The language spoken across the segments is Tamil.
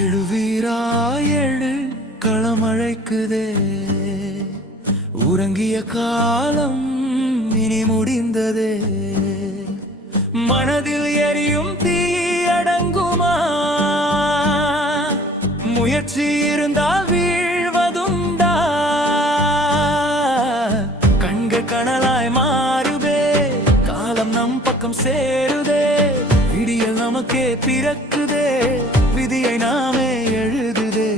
எழுவீராயழு களமழைக்குதே, உறங்கிய காலம் இனி முடிந்ததே. மனதில் எரியும் தீ அடங்குமா? முயற்சி இருந்தால் வீழ்வதுண்டா? கண்கள் கனலாய் மாறுதே, காலம் நம் பக்கம் சேருதே. விடியல் நமக்கே பிறக்குதே, விதியை நாமே எழுதுதே.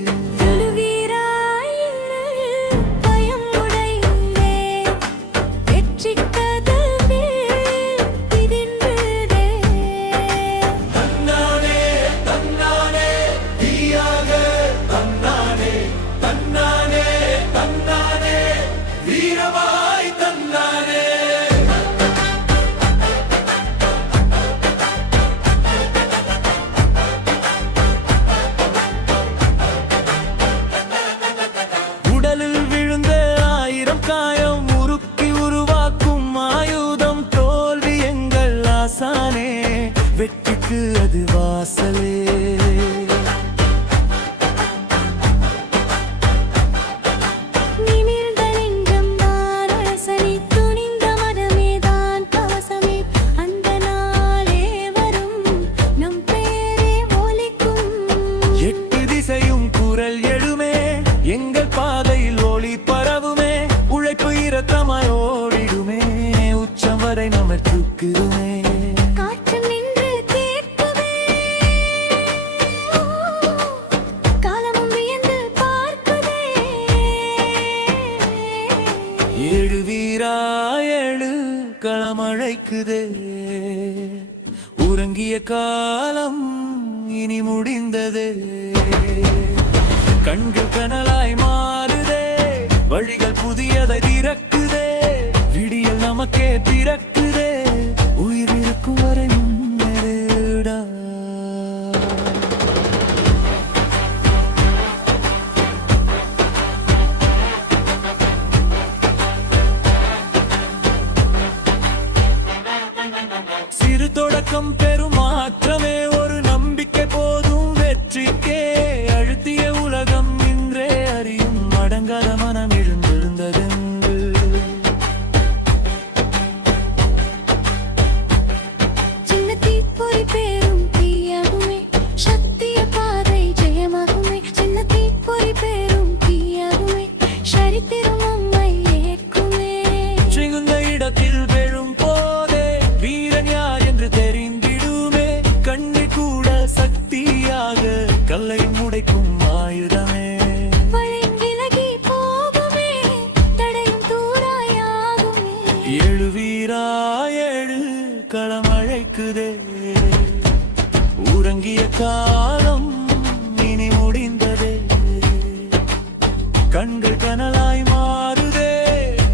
வெற்றிக்கு அது வாசலே. எட்டு திசையும் குரல் எழுமே, எங்கள் பாதையில் ஒளி பரவுமே. உழைப்பு இரக்கமாய் ஓடிடுமே, உச்சம் வரை நம்ம தூக்குதுமே. எழுவீராயழு களமழைக்குதே, உறங்கிய காலம் இனி முடிந்ததே. கண்கள் கனலாய் மாறுதே, வழிகள் புதியதை திறக்குதே. விடியல் நமக்கே திறக்குதே, உயிர் இருக்கும் வரை முன்னேறுடா. சிறு தொடக்கம் பெரும் மாற்றமே, ஒரு நம்பிக்கை போதும் வெற்றிக்கே. அழுத்திய உலகம் இன்றே அறியும், அடங்காத மனம் எழுந்திருந்ததென்று. சின்ன தீப்பொறி பேரும் தீயாகுமே, சத்திய பாதை ஜெயமாகுமே. சின்ன தீப்பொறி பேரும் தீயாகுமே, சரித்திரம் நம்மை ஏற்குமே. சிகுந்த இடத்தில் பெரும் போதே வீரன் யார் என்று தெரிந்திடுமே. கண்ணி கூட சக்தியாக கல்லை முடைக்கும் ஆயுதமே. விலகி போகுமே, தடையும் தூராயாகுமே. எழுவீராயழு களமழைக்குதே, உறங்கிய காலம் இனி முடிந்ததே. கண்கள் கனலாய் மாறுதே,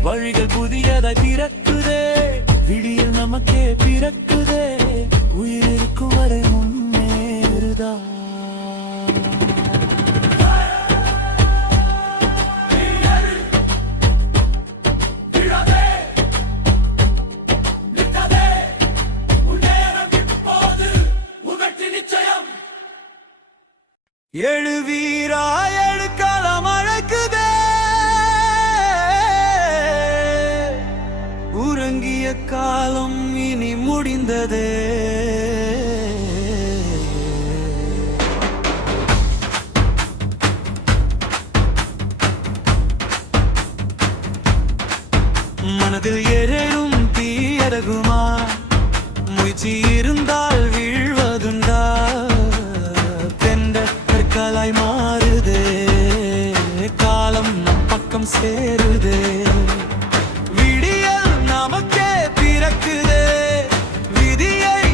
வழிகள் புதியதை திறக்குதே. விடியல் நமக்கே பிறக்குதே, உயிர் இருக்கும் வரை முன்னேறுதா. எழுவீராயழு களமழைக்குதே, உறங்கிய காலம் இனி முடிந்ததே. மனதில் எழலும் தீ அடங்குமா? முயற்சி இருந்தால் வீழ்வதுண்டா? கற்களாய் மாறுதே, காலம் நம் பக்கம் சேருதே. விடியல் நமக்கே பிறக்குதே, விதியை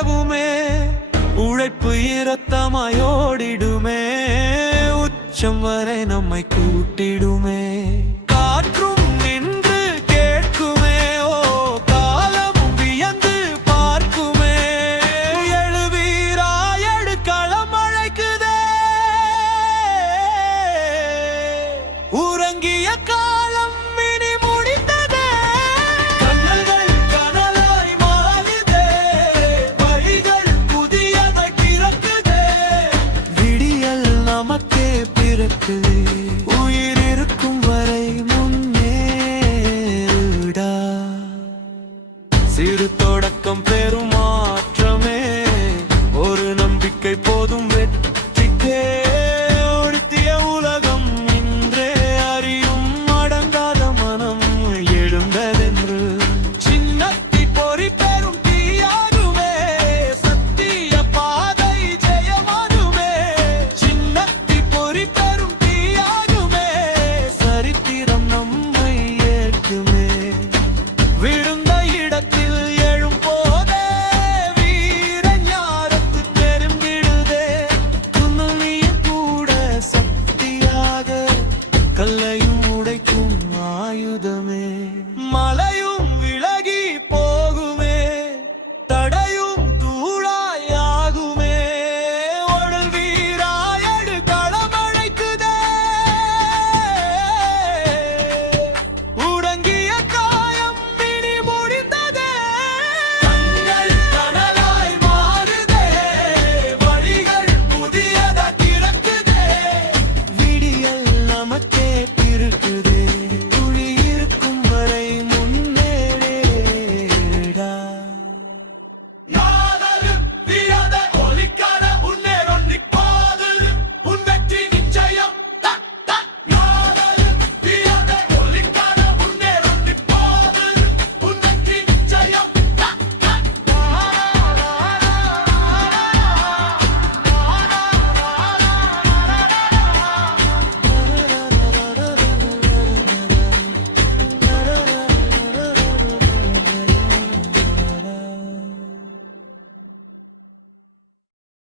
பெறவுமே உழைப்பு இரத்தமாயோடிடுமே உச்சம் வரை நம்மை கூட்டிடுமே காற்றும் நின்று கேட்குமே ஓ காலமும் வியந்து பார்க்குமே எழுவீரா எழுக்களம் அழைக்குதே உறங்கிய காலம் இனி முடிந்ததே கண்ணல்கள் கனலாய் மாறுதே வழிகள் புதியதை பிறக்குதே விடியல் நமக்கே பிறக்குதே